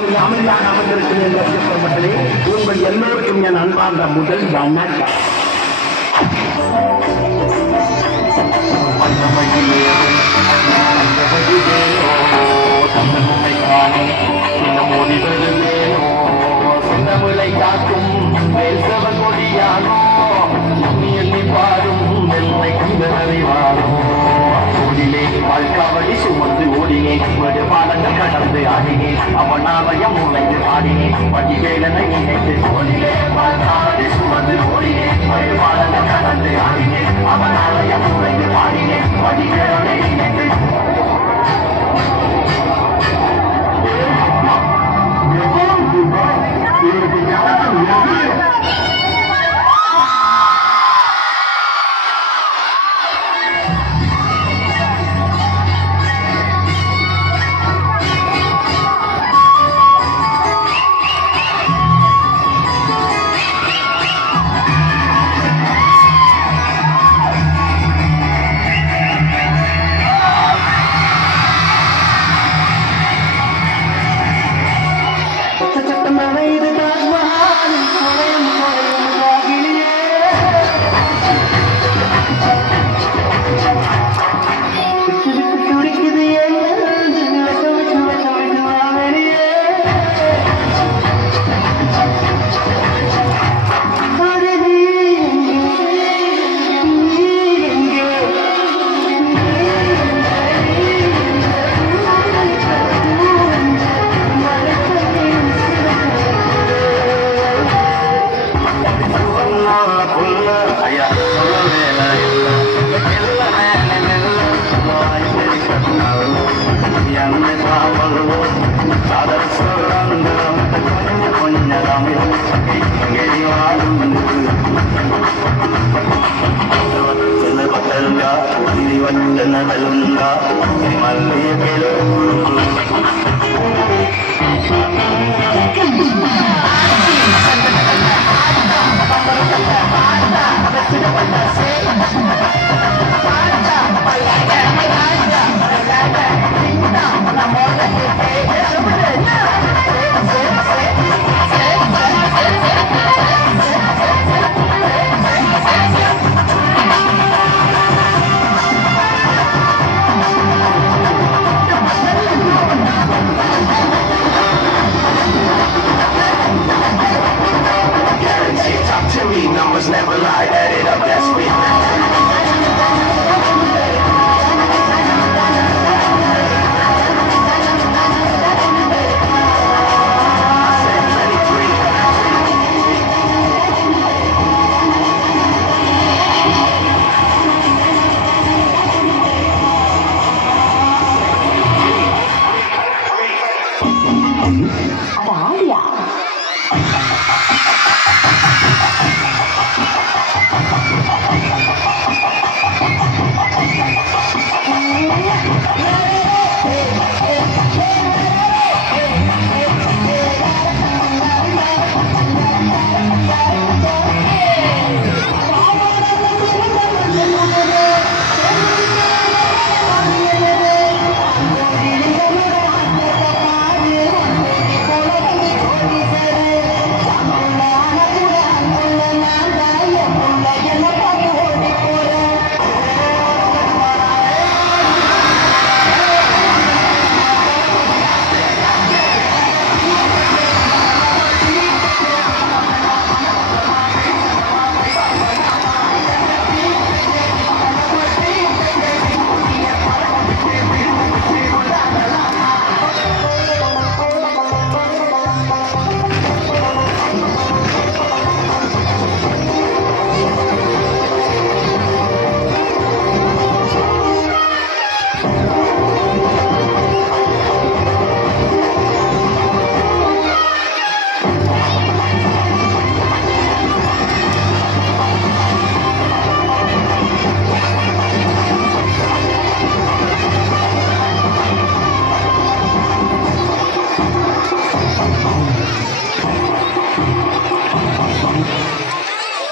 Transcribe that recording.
அமைதியாக அமர்ந்திருக்கிறேன் மக்களே. உங்கள் எல்லோருக்கும் என் அன்பார்ந்த முதல் வணக்கம். காக்கும் கொடியானோ எண்ணி பாடும் வெள்ளை அறிவாரோ ஓடிலே வாழ்காவடி சுமந்து ஓடினேன் ஒரு பாலங்கள் கடந்து ஆடினேன் அவனாலயம் உழைந்து ஆடினேன் வடிவேலனை நினைத்து ஓடிலே வாழ்காவடி சுமந்து ஓடினேன் ஒரு பாலங்கள் கடந்து ஆடினேன் அவனாலயம் உழைந்து ஆடினேன் வடிவேலனை நினைத்து never lie, add it up, that's me. Ada ya?